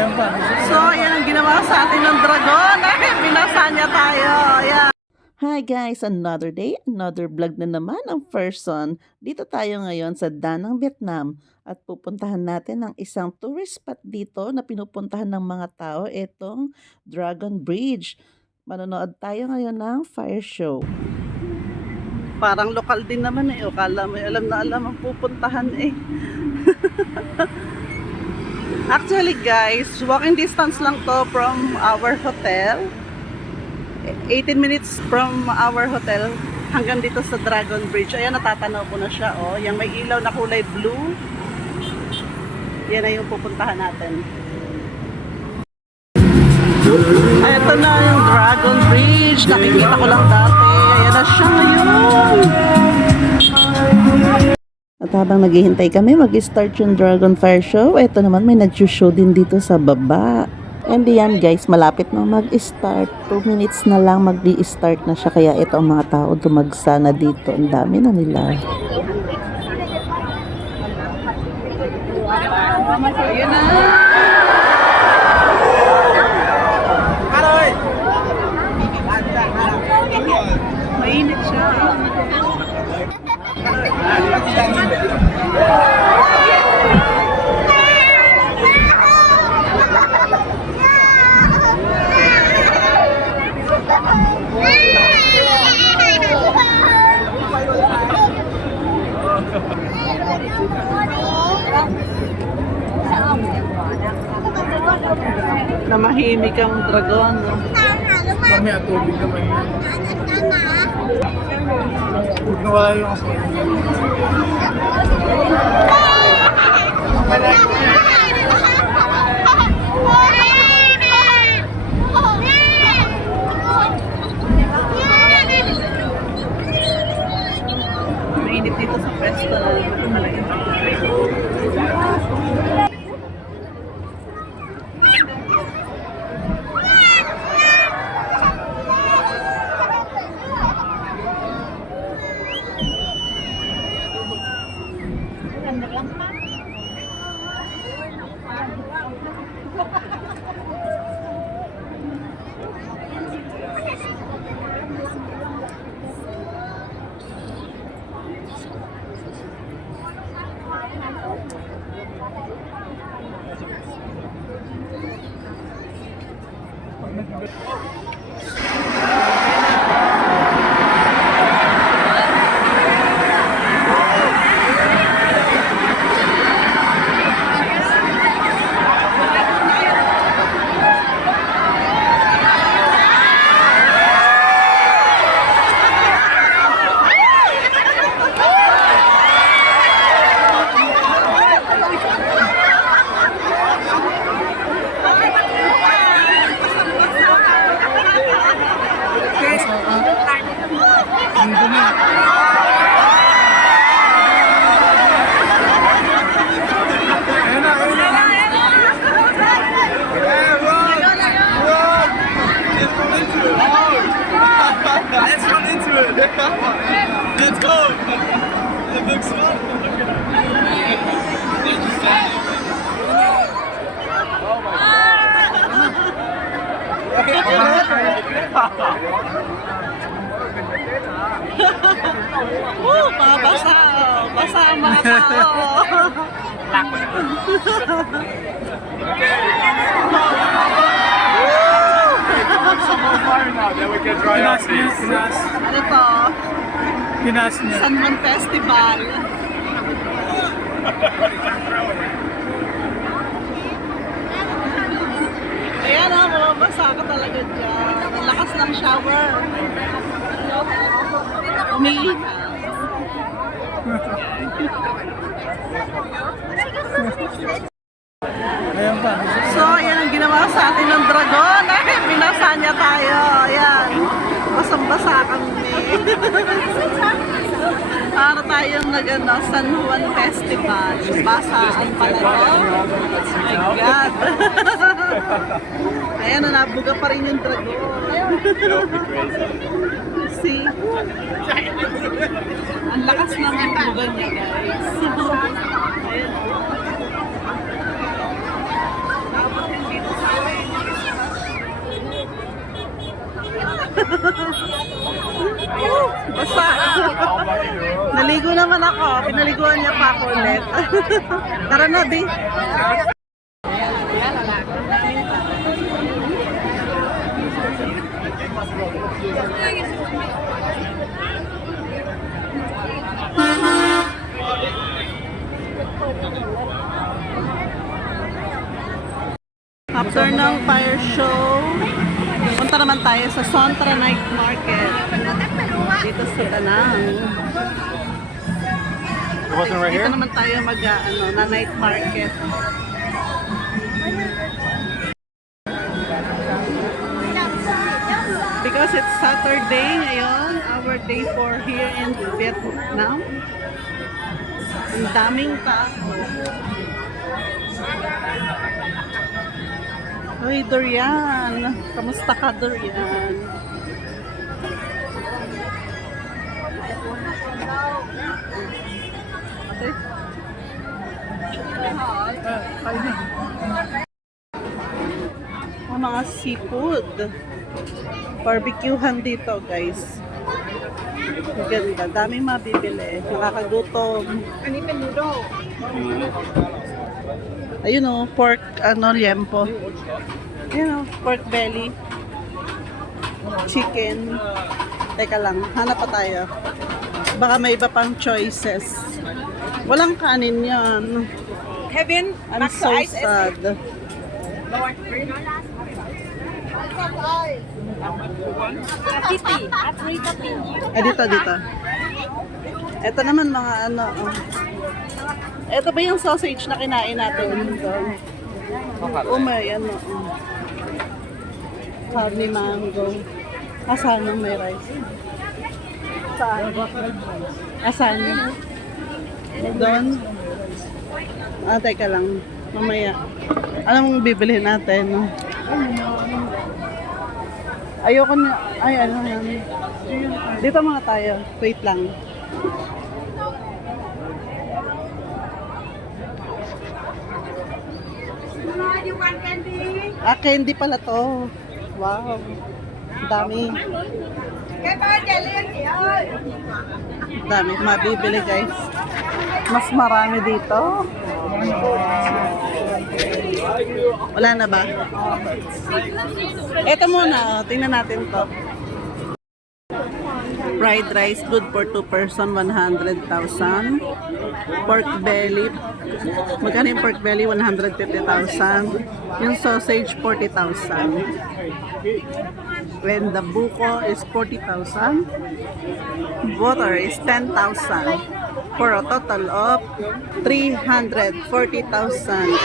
So, yan ang ginawa sa atin ng dragon. Ay, binasa niya tayo. Ayan. Hi guys! Another day, another vlog na naman ang person. Dito tayo ngayon sa Da Nang, Vietnam at pupuntahan natin ang isang tourist spot dito na pinupuntahan ng mga tao, itong Dragon Bridge. Manonood tayo ngayon ng fire show. Parang lokal din naman eh. O, kala mo, alam na alam ang pupuntahan eh. Actually guys, walking distance lang to from our hotel. 18 minutes from our hotel hanggang dito sa Dragon Bridge. Ayan, natatanaw ko na siya. Oh. Yung may ilaw na kulay blue. Yan na yung pupuntahan natin. Ay, ito na yung Dragon Bridge. Nakikita ko lang dati. Ayan na siya ngayon. At habang naghihintay kami mag-start yung Dragon Fire Show, ito naman may nag-show din dito sa baba. And yan guys, malapit na mag-start. 2 minutes na lang mag-i-start na siya. Kaya ito ang mga tao dumagsa na dito. Ang dami na nila. Ayun na. Mainit siya. Namahimik ang dragon. Kami at tubig naman yan. Huwag nawala yung aso. Mainit dito sa pwesto na talaga. Let's go! It looks fun. Pabasa. Basa ang mga tao. Some more fire now, then we can dry our face. Ano to? Pinas niya. San Juan Festival. Ayan o, mababasa ka talaga dyan. Ang lakas ng shower. Umiihaw. Ayan pa. So, ayan ang ginawa sa atin ng dragon. Ay, binasa niya tayo. Ayan. Basang-basa kami. Para tayong nag-ano, San Juan Festival. Basaan pala to. Oh my God. Ayan, nabuga pa rin yung dragon. See? Ang lakas naman yung buga niya, guys. Ayan. Tapos hindi Basta. Naligo naman ako. Pinaliguan niya pa ako ulit. Tara na, di. After ng fire show, punta naman tayo sa Sontra Night Market. Dito sa Danang. It wasn't right Dito here? naman tayo na night market. Because it's Saturday ngayon, our day 4 here in Vietnam. Ang daming tao. Uy, Dorian. Kamusta ka, Dorian? Ang mga seafood. Barbecuehan dito, guys. Ang ganda. Daming mabibili. Nakakagutom. Ayun o, pork, liempo. Ayun o, pork belly. Chicken. Teka lang, hanap pa tayo. Baka may iba pang choices. Walang kanin yan. Kevin, I'm so sad. Dito. Ito naman mga Ito ba yung sausage na kinain natin? May Carne mango. Saan ang may rice? Saan? Saan? Doon? Teka lang. Mamaya. Anong bibilihin natin? Ayoko na. Ay, yan. Dito mga tayo. Wait lang. Candy pala to. Wow. Dami. Dami mabibili, guys. Mas marami dito. Wala na ba? Ito muna. Tingnan natin to. Fried rice, good for 2 person, 100,000. Pork belly. Magkano yung pork belly? 150,000. Yung sausage, 40,000. When the buko is 40,000. Water is 10,000. For a total of 340,000.